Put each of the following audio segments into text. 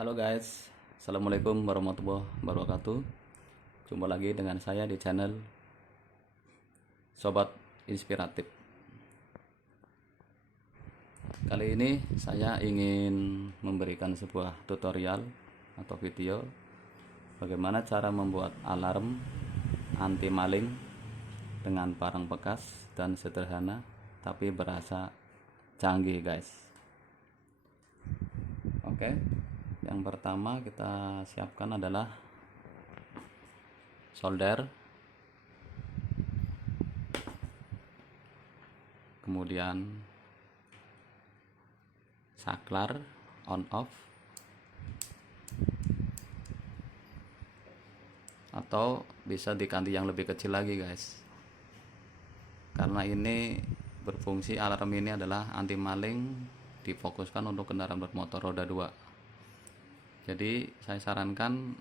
Halo guys, Assalamualaikum warahmatullahi wabarakatuh. Jumpa lagi dengan saya di channel Sobat Inspiratif. Kali ini saya ingin memberikan sebuah tutorial atau video bagaimana cara membuat alarm anti maling dengan barang bekas dan sederhana tapi berasa canggih guys. Oke, yang pertama kita siapkan adalah solder, kemudian saklar on off, atau bisa diganti yang lebih kecil lagi guys, karena ini berfungsi, alarm ini adalah anti maling, difokuskan untuk kendaraan bermotor roda 2. Jadi saya sarankan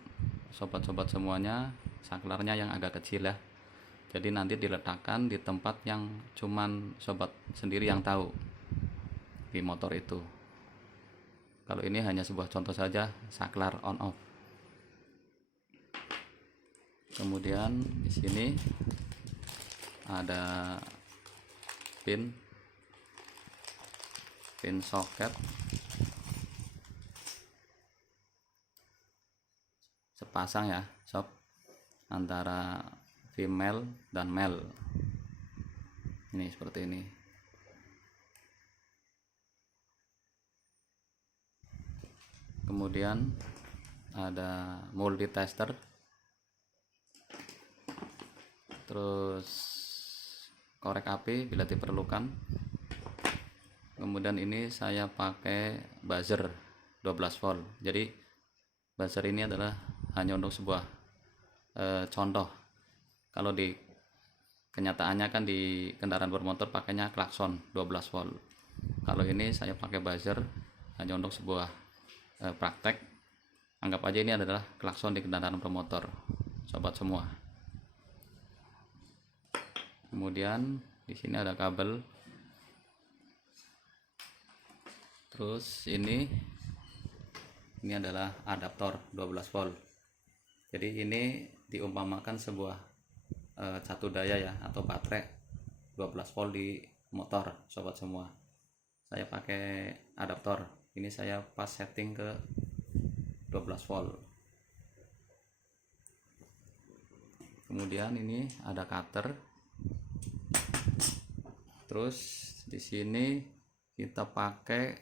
sobat-sobat semuanya saklarnya yang agak kecil ya, jadi nanti diletakkan di tempat yang cuman sobat sendiri yang tahu di motor itu. Kalau ini hanya sebuah contoh saja, saklar on off. Kemudian di sini ada pin soket sepasang ya sob, antara female dan male. Ini seperti ini. Kemudian ada multitester, terus korek api bila diperlukan. Kemudian ini saya pakai buzzer 12 volt. Jadi buzzer ini adalah hanya untuk sebuah contoh. Kalau di kenyataannya kan di kendaraan bermotor pakainya klakson 12 volt. Kalau ini saya pakai buzzer hanya untuk sebuah praktek. Anggap aja ini adalah klakson di kendaraan bermotor sobat semua. Kemudian di sini ada kabel, terus ini adalah adaptor 12 volt. Jadi ini diumpamakan sebuah catu daya ya, atau baterai 12 volt di motor sobat semua. Saya pakai adaptor ini, saya pas setting ke 12 volt. Kemudian ini ada cutter, terus di sini kita pakai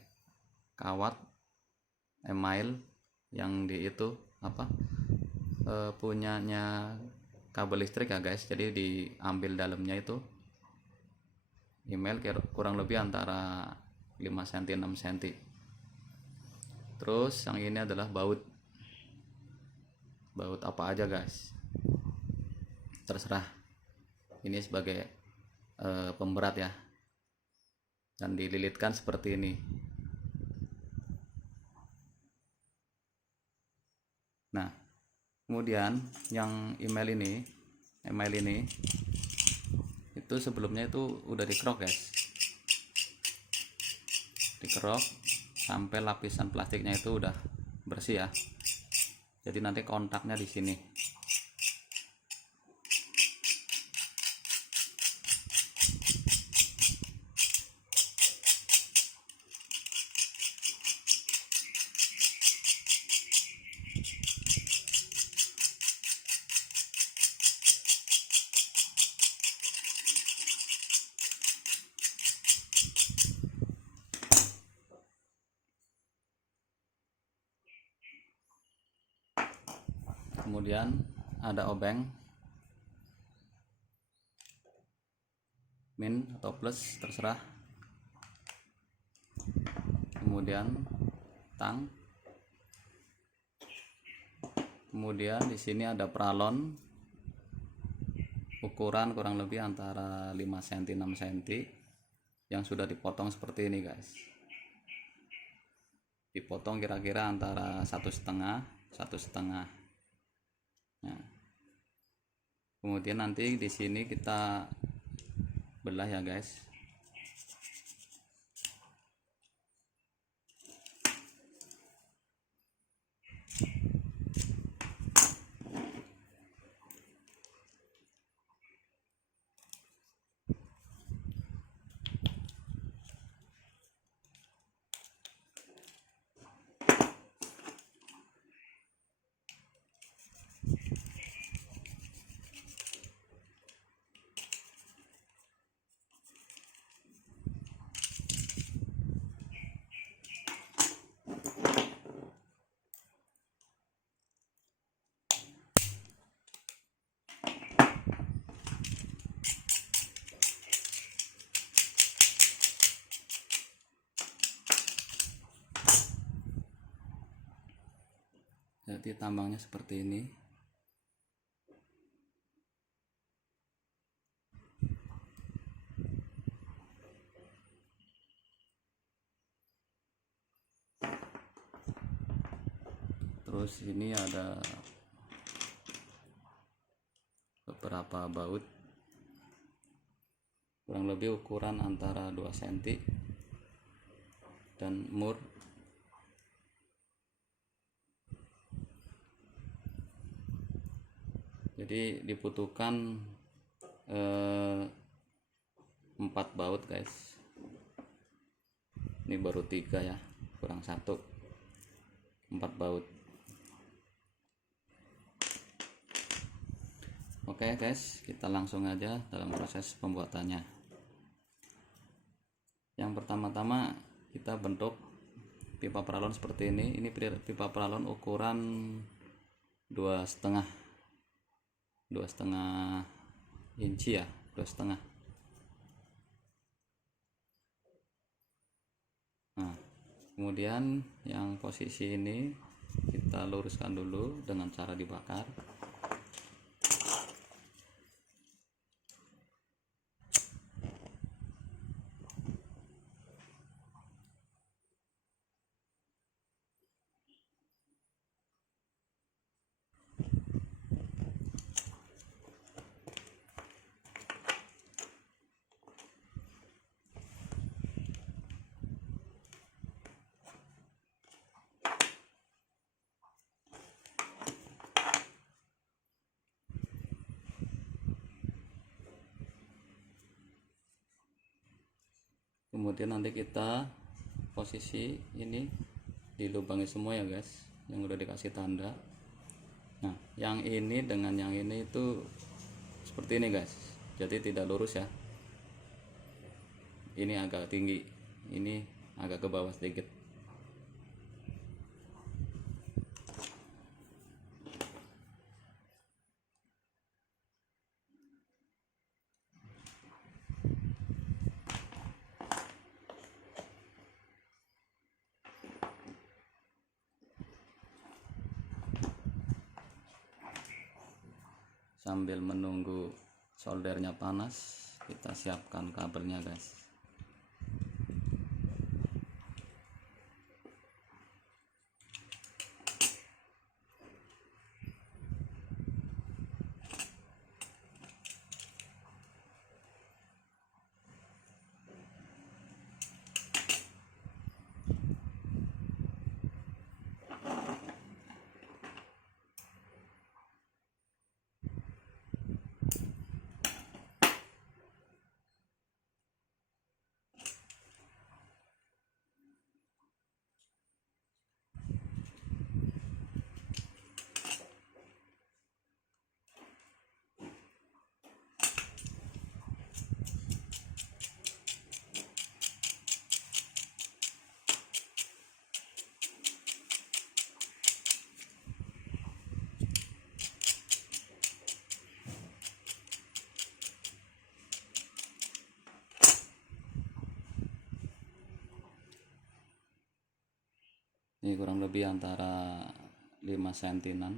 kawat email yang di itu punyanya kabel listrik ya guys. Jadi diambil dalamnya itu email kurang lebih antara 5 cm 6 cm. Terus yang ini adalah baut apa aja guys, terserah. Ini sebagai pemberat ya, dan dililitkan seperti ini. Nah, kemudian yang email ini itu sebelumnya itu udah dikerok guys, dikerok sampai lapisan plastiknya itu udah bersih ya. Jadi nanti kontaknya di sini. Kemudian ada obeng min atau plus, terserah. Kemudian tang. Kemudian di sini ada pralon ukuran kurang lebih antara 5 cm 6 cm yang sudah dipotong seperti ini guys. Dipotong kira-kira antara 1,5. Nah, kemudian nanti di sini kita belah ya guys. Jadi tambangnya seperti ini. Terus ini ada beberapa baut, kurang lebih ukuran antara 2 cm, dan mur. Jadi dibutuhkan 4 baut guys. Ini baru 3 ya, kurang 1, 4 baut. Oke guys, kita langsung aja dalam proses pembuatannya. Yang pertama-tama kita bentuk pipa paralon seperti ini. Ini pipa paralon ukuran 2,5 inci ya, 2,5. Nah, kemudian yang posisi ini kita luruskan dulu dengan cara dibakar. Kemudian nanti kita posisi ini dilubangi semua ya guys, yang udah dikasih tanda. Nah, yang ini dengan yang ini itu seperti ini guys, jadi tidak lurus ya. Ini agak tinggi, ini agak ke bawah sedikit. Sambil menunggu soldernya panas, kita siapkan kabelnya guys. Ini kurang lebih antara 5 sentian.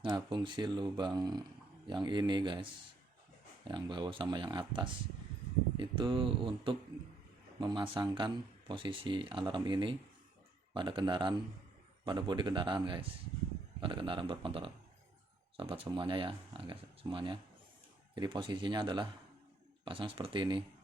Nah, fungsi lubang yang ini guys, yang bawah sama yang atas, itu untuk memasangkan posisi alarm ini pada kendaraan, pada bodi kendaraan guys, pada kendaraan bermotor sobat semuanya ya, agak semuanya. Jadi posisinya adalah pasang seperti ini.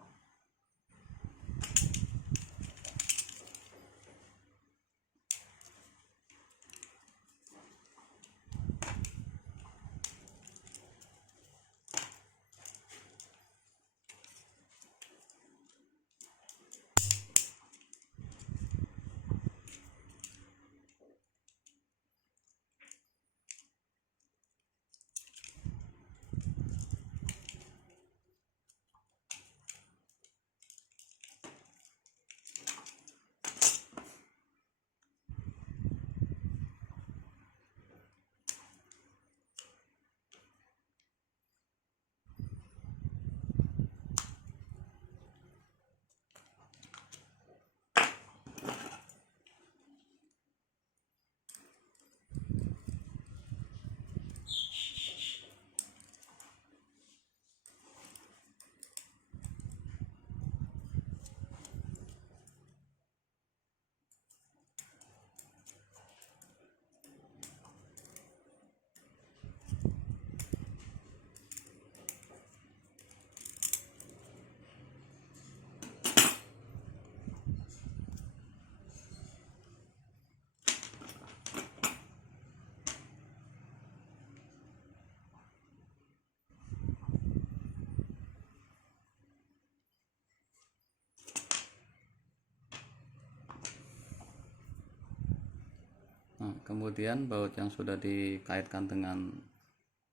Nah, kemudian baut yang sudah dikaitkan dengan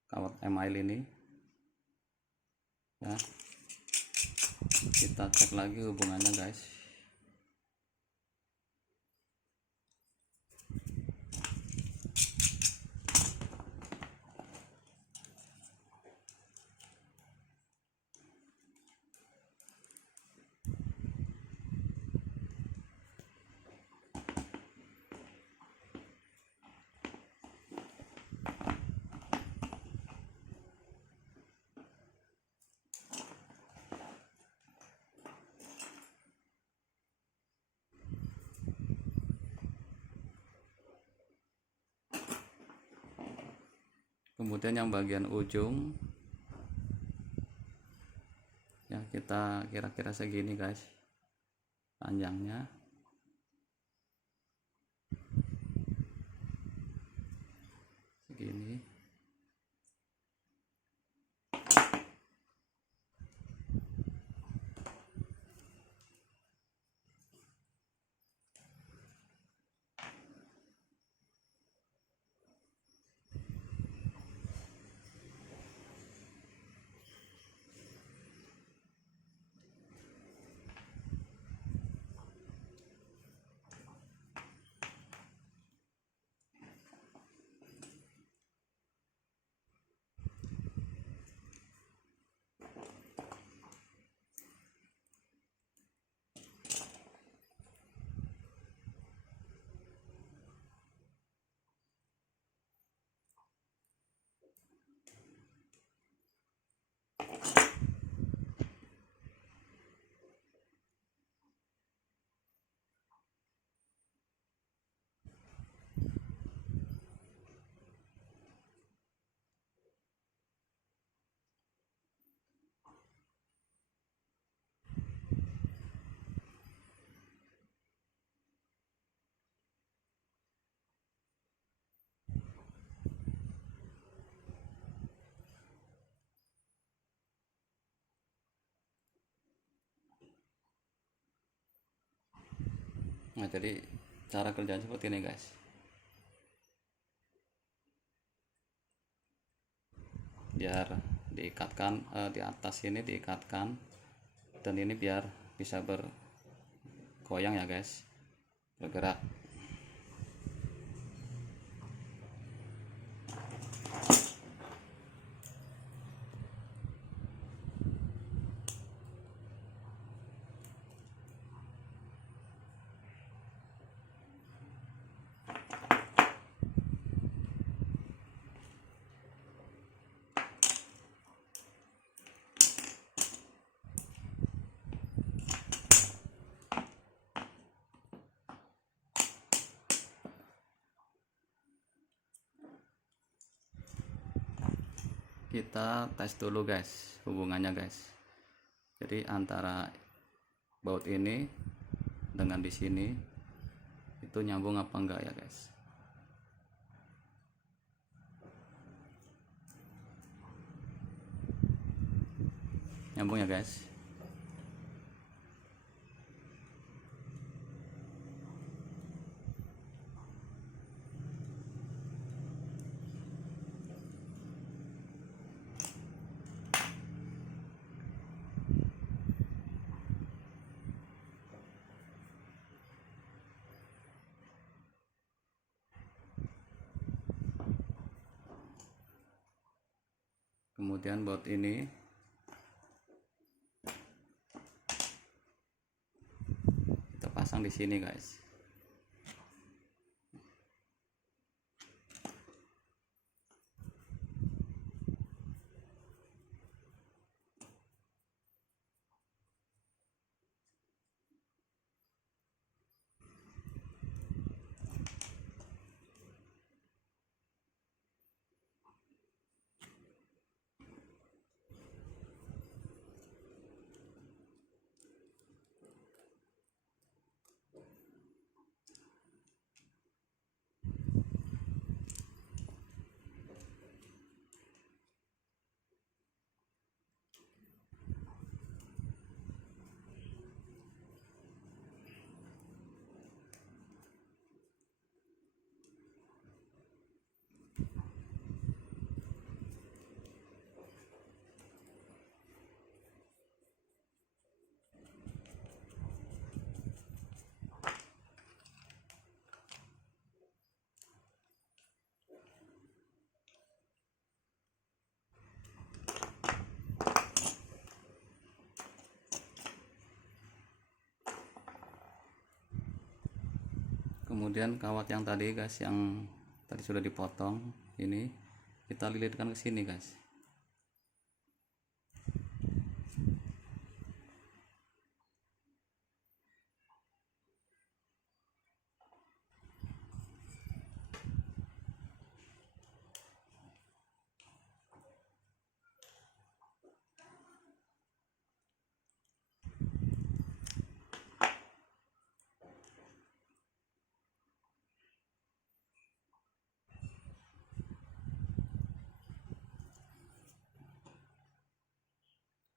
kawat email ini ya, kita cek lagi hubungannya guys. Kemudian yang bagian ujung ya, kita kira-kira segini guys panjangnya. Segini. Nah, jadi cara kerjanya seperti ini guys. Biar diikatkan di atas ini diikatkan, dan ini biar bisa bergoyang ya guys, bergerak. kita tes dulu guys hubungannya guys. Jadi antara baut ini dengan di sini itu nyambung apa enggak ya guys. Nyambung ya guys. Kemudian baut ini kita pasang di sini guys. Kemudian kawat yang tadi guys, yang tadi sudah dipotong, ini kita lilitkan ke sini guys.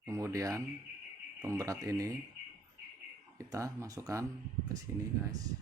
Kemudian pemberat ini kita masukkan ke sini guys.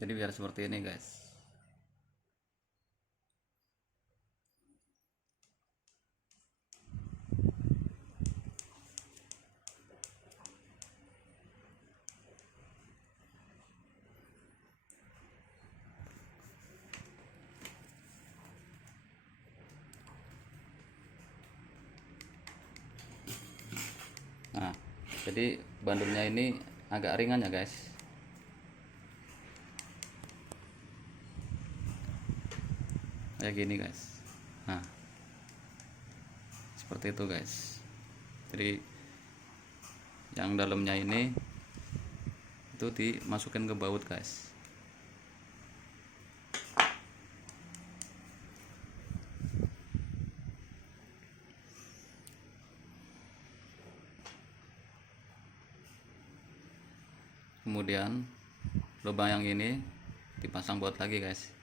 Jadi biar seperti ini guys. Nah, jadi bandulnya ini agak ringan ya guys. Kayak gini guys. Nah, seperti itu guys. Jadi yang dalamnya ini itu dimasukin ke baut guys. Kemudian lubang yang ini dipasang baut lagi guys.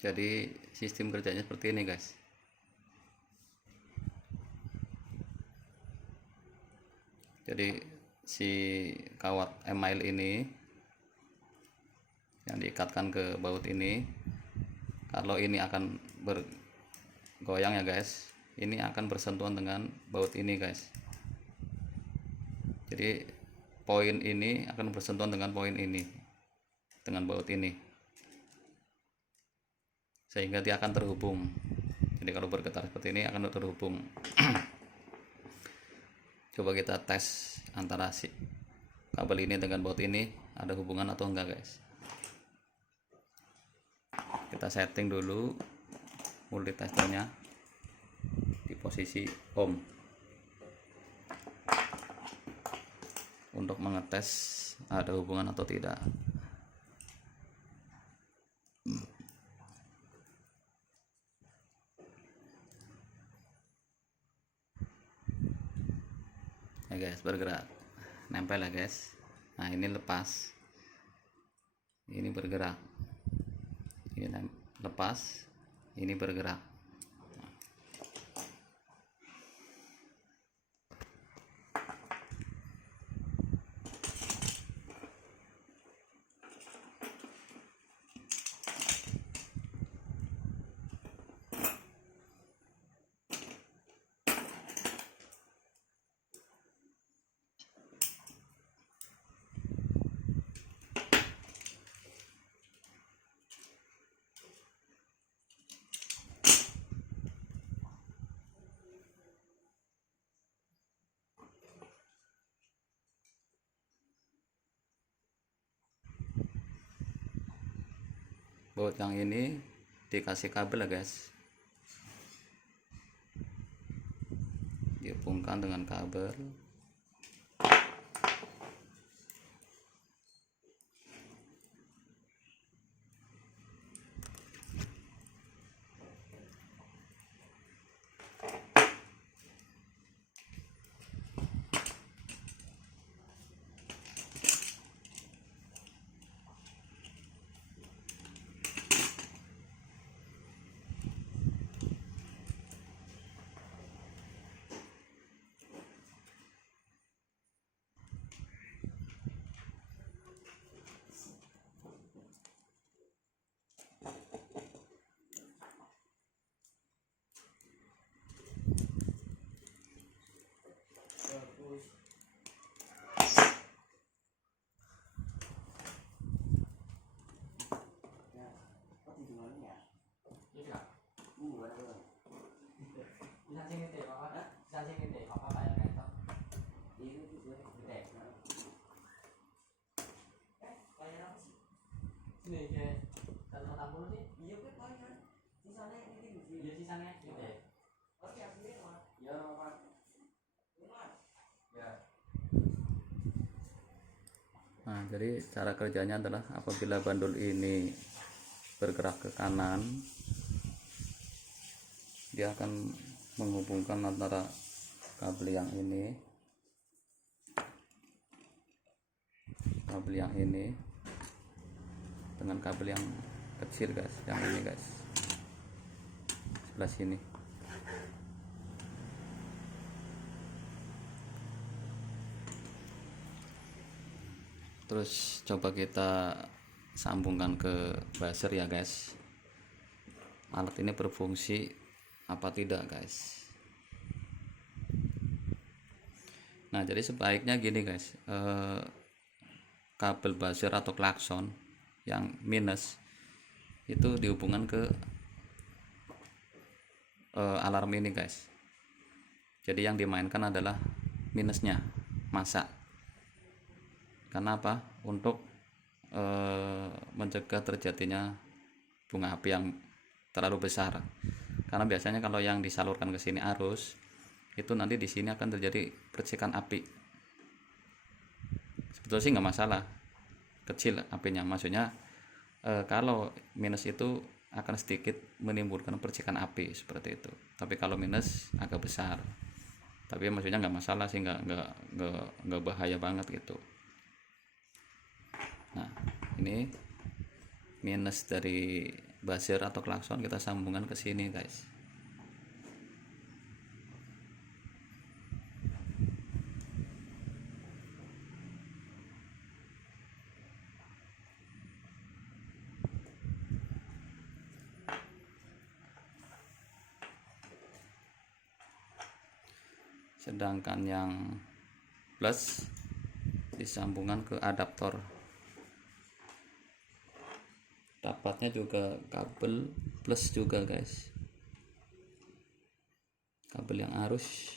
Jadi sistem kerjanya seperti ini guys. Jadi si kawat email ini yang diikatkan ke baut ini, kalau ini akan bergoyang ya guys, ini akan bersentuhan dengan baut ini guys. Jadi poin ini akan bersentuhan dengan poin ini, dengan baut ini, sehingga dia akan terhubung. Jadi kalau bergetar seperti ini akan terhubung. Coba kita tes antara si kabel ini dengan baut ini ada hubungan atau enggak guys. Kita setting dulu multitesternya di posisi on untuk mengetes ada hubungan atau tidak. Ya guys, bergerak, nempel ya guys. Nah ini lepas, ini bergerak, ini lepas, ini bergerak. baut yang ini dikasih kabel ya guys, dihubungkan dengan kabel. Nah, jadi cara kerjanya adalah apabila bandul ini bergerak ke kanan, dia akan menghubungkan antara kabel yang ini dengan kabel yang kecil guys, yang ini guys, sebelah sini. Terus coba kita sambungkan ke buzzer ya guys, alat ini berfungsi apa tidak guys. Nah, jadi sebaiknya gini guys, kabel buzzer atau klakson yang minus itu dihubungkan ke alarm ini guys. Jadi yang dimainkan adalah minusnya, masa. Karena apa? Untuk mencegah terjadinya bunga api yang terlalu besar. Karena biasanya kalau yang disalurkan ke sini arus, itu nanti di sini akan terjadi percikan api. Sebetulnya sih nggak masalah, kecil apinya. Maksudnya kalau minus itu akan sedikit menimbulkan percikan api seperti itu. Tapi kalau minus agak besar. Tapi maksudnya nggak masalah sih, nggak bahaya banget gitu. Nah, ini minus dari buzzer atau klakson kita sambungkan ke sini guys. Sedangkan yang plus disambungkan ke adaptor. Dapatnya juga kabel plus juga guys, kabel yang arus.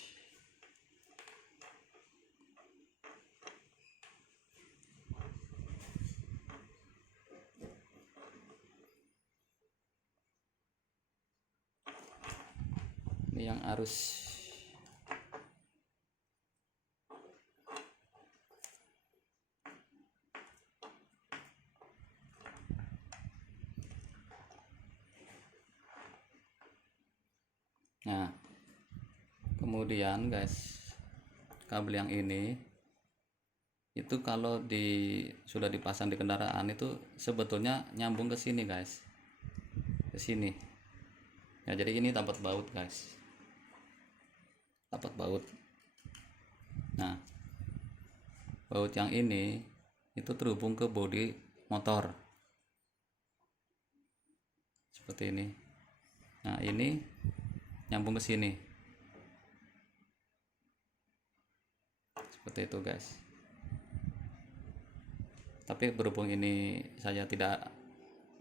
Ini yang arus. Nah, kemudian guys, kabel yang ini itu kalau sudah dipasang di kendaraan itu sebetulnya nyambung ke sini guys, ke sini. Ya, jadi ini dapat baut guys, dapat baut. Nah, baut yang ini itu terhubung ke bodi motor seperti ini. Nah, ini nyambung ke sini seperti itu guys. Tapi berhubung ini saya tidak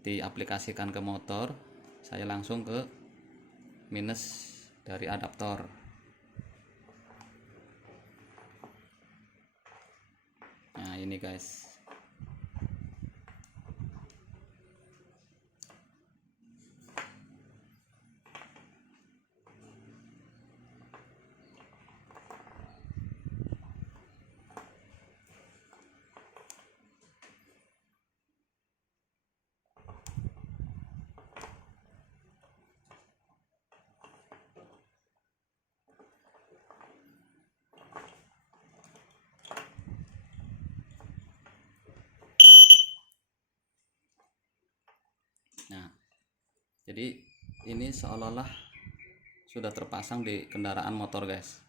diaplikasikan ke motor, saya langsung ke minus dari adaptor. Nah, ini guys. Jadi ini seolah-olah sudah terpasang di kendaraan motor guys,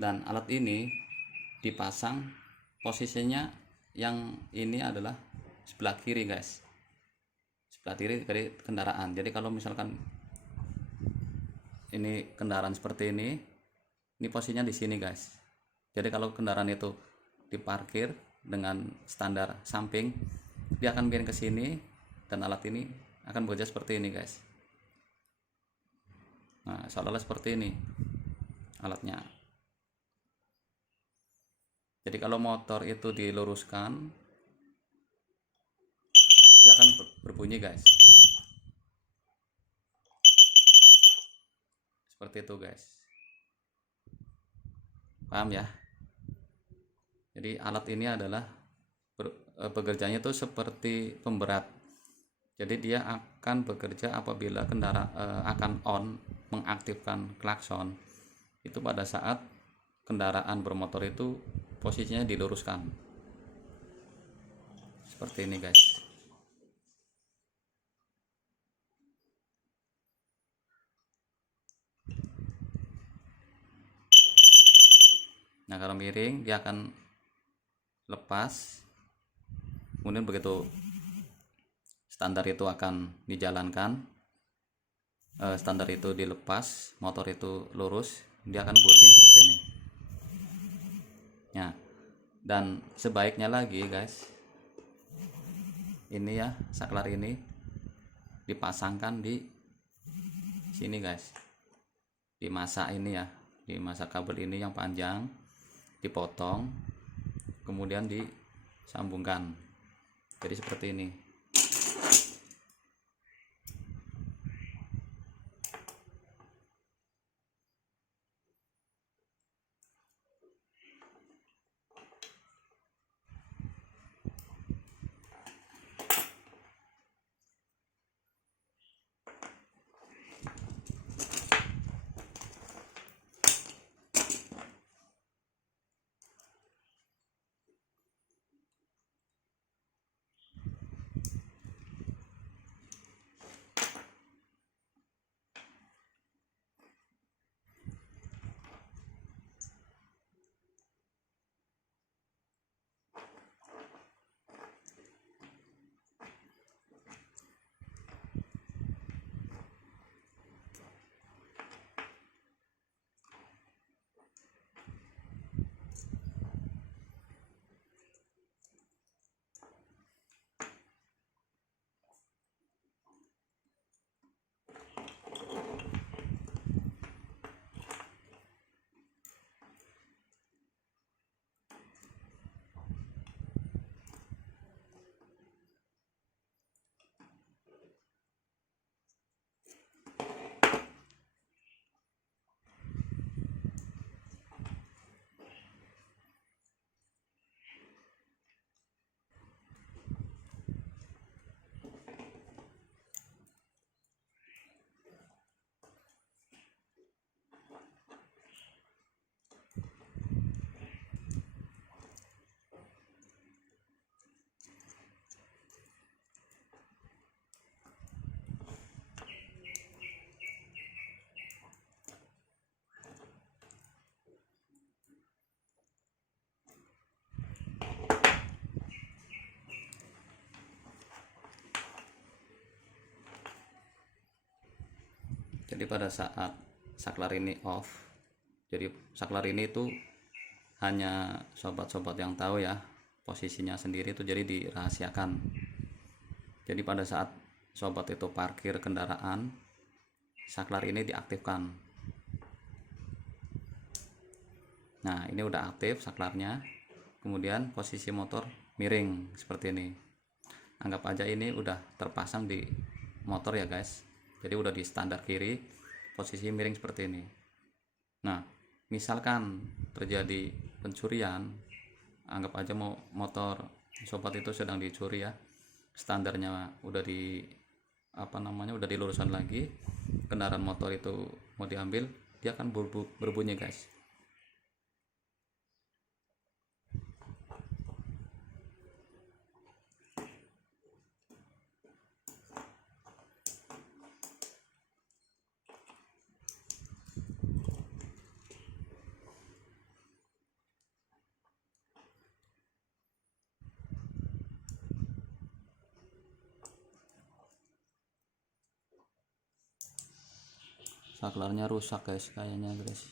dan alat ini dipasang posisinya yang ini adalah sebelah kiri guys, sebelah kiri dari kendaraan. Jadi kalau misalkan ini kendaraan seperti ini posisinya di sini guys. Jadi kalau kendaraan itu diparkir dengan standar samping, dia akan miring ke sini dan alat ini akan bekerja seperti ini guys. Nah, seolah-olah seperti ini alatnya. Jadi kalau motor itu diluruskan, dia akan berbunyi guys. Seperti itu guys. Paham ya? Jadi alat ini adalah bekerjanya itu seperti pemberat. Jadi dia akan bekerja apabila akan on, mengaktifkan klakson itu pada saat kendaraan bermotor itu posisinya diluruskan. Seperti ini guys. Nah, kalau miring dia akan lepas, kemudian begitu standar itu akan dijalankan, standar itu dilepas, motor itu lurus, dia akan bunyi seperti ini. Ya, dan sebaiknya lagi guys, ini ya, saklar ini dipasangkan di sini guys, di masa ini ya, di masa kabel ini yang panjang dipotong, kemudian disambungkan. Jadi seperti ini. Jadi pada saat saklar ini off, jadi saklar ini itu hanya sobat-sobat yang tahu ya, posisinya sendiri itu jadi dirahasiakan. Jadi pada saat sobat itu parkir kendaraan, saklar ini diaktifkan. Nah, ini udah aktif saklarnya, kemudian posisi motor miring seperti ini. Anggap aja ini udah terpasang di motor ya guys, jadi udah di standar kiri, posisi miring seperti ini. Nah, misalkan terjadi pencurian, anggap aja mau motor sobat itu sedang dicuri ya, standarnya udah udah diluruskan lagi, kendaraan motor itu mau diambil, dia akan berbunyi guys. saklarnya rusak guys, kayaknya guys.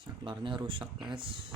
Saklarnya rusak guys.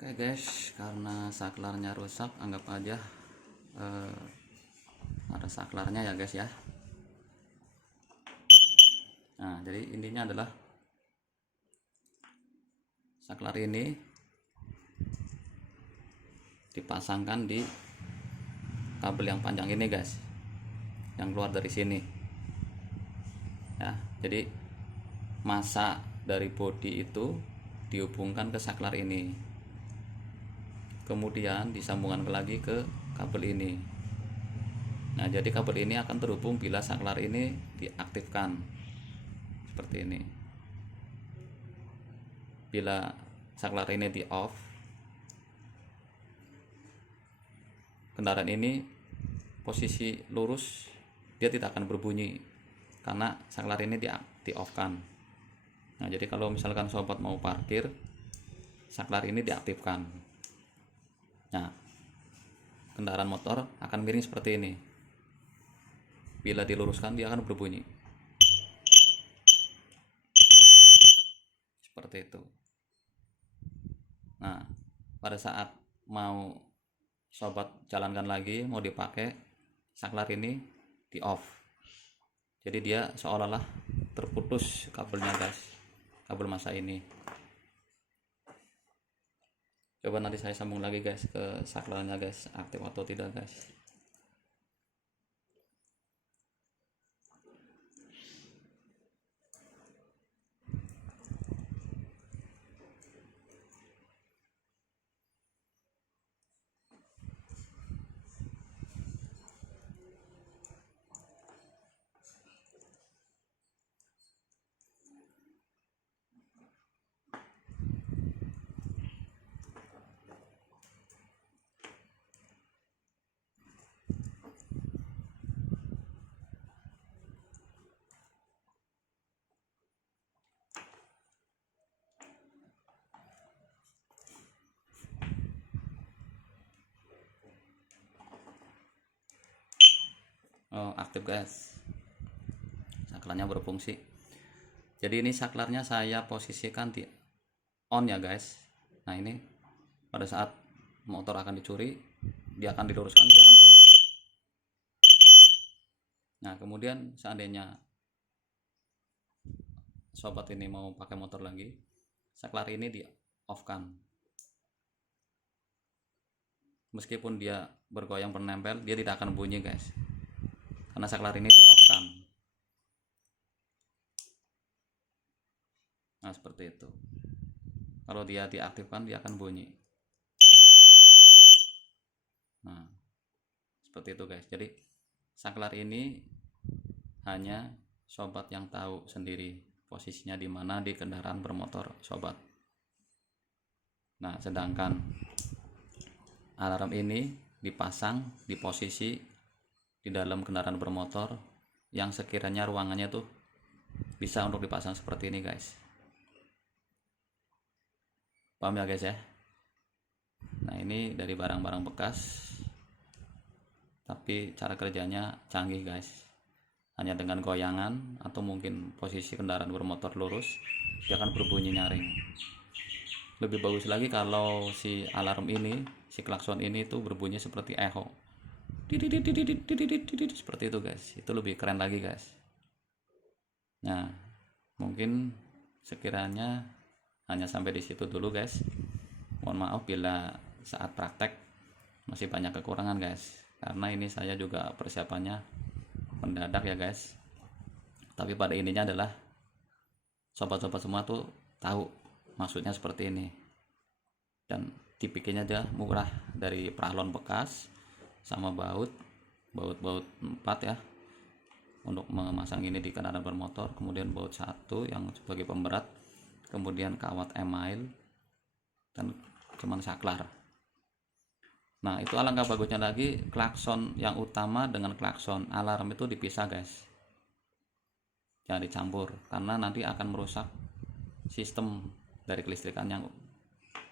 Oke guys, karena saklarnya rusak, anggap aja ada saklarnya ya guys ya. Nah, jadi intinya adalah saklar ini dipasangkan di kabel yang panjang ini guys, yang keluar dari sini ya. Jadi massa dari bodi itu dihubungkan ke saklar ini, kemudian disambungkan lagi ke kabel ini. Nah, jadi kabel ini akan terhubung bila saklar ini diaktifkan seperti ini. Bila saklar ini di off, kendaraan ini posisi lurus, dia tidak akan berbunyi karena saklar ini di off kan. Nah, jadi kalau misalkan sobat mau parkir, saklar ini diaktifkan. Nah, kendaraan motor akan miring seperti ini. Bila diluruskan, dia akan berbunyi seperti itu. Nah, pada saat mau sobat jalankan lagi, mau dipakai, saklar ini di off. Jadi dia seolah-olah terputus kabelnya guys, kabel masa ini. Coba nanti saya sambung lagi guys ke saklarnya guys, aktif atau tidak guys. Oh, aktif guys, saklarnya berfungsi. Jadi ini saklarnya saya posisikan di on ya guys. Nah, ini pada saat motor akan dicuri, dia akan diluruskan, dia akan bunyi. Nah, kemudian seandainya sobat ini mau pakai motor lagi, saklar ini di off kan. Meskipun dia bergoyang menempel, dia tidak akan bunyi guys, karena saklar ini di off kan. Nah, seperti itu. Kalau dia diaktifkan, dia akan bunyi. Nah, seperti itu guys. Jadi saklar ini hanya sobat yang tahu sendiri posisinya di mana di kendaraan bermotor sobat. Nah, sedangkan alarm ini dipasang di posisi di dalam kendaraan bermotor yang sekiranya ruangannya tuh bisa untuk dipasang seperti ini guys. Paham ya guys ya? Nah, ini dari barang-barang bekas, tapi cara kerjanya canggih guys. Hanya dengan goyangan atau mungkin posisi kendaraan bermotor lurus, dia akan berbunyi nyaring. Lebih bagus lagi kalau si alarm ini, si klakson ini tuh berbunyi seperti echo, seperti itu guys. Itu lebih keren lagi guys. Nah, mungkin sekiranya hanya sampai di situ dulu guys. Mohon maaf bila saat praktek masih banyak kekurangan guys, karena ini saya juga persiapannya mendadak ya guys. Tapi pada intinya adalah sobat-sobat semua tuh tahu maksudnya seperti ini, dan dibikinnya aja murah dari pralon bekas sama baut 4 ya untuk memasang ini di kendaraan bermotor, kemudian baut 1 yang sebagai pemberat, kemudian kawat email, dan cuman saklar. Nah, itu alangkah bagusnya lagi klakson yang utama dengan klakson alarm itu dipisah guys, jangan dicampur karena nanti akan merusak sistem dari kelistrikan yang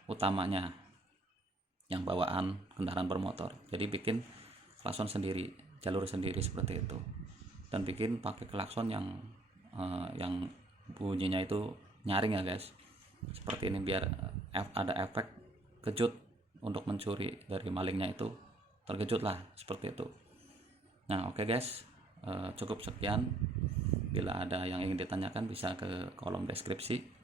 utamanya, yang bawaan kendaraan bermotor. Jadi bikin klakson sendiri, jalur sendiri seperti itu, dan bikin pakai klakson yang bunyinya itu nyaring ya guys, seperti ini, biar ada efek kejut untuk mencuri dari malingnya itu terkejut lah seperti itu. Nah, oke guys, cukup sekian. Bila ada yang ingin ditanyakan bisa ke kolom deskripsi.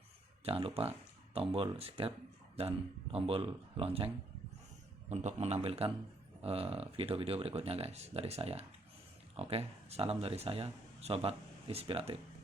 Jangan lupa tombol subscribe dan tombol lonceng untuk menampilkan video-video berikutnya guys dari saya. Oke, salam dari saya, sobat inspiratif.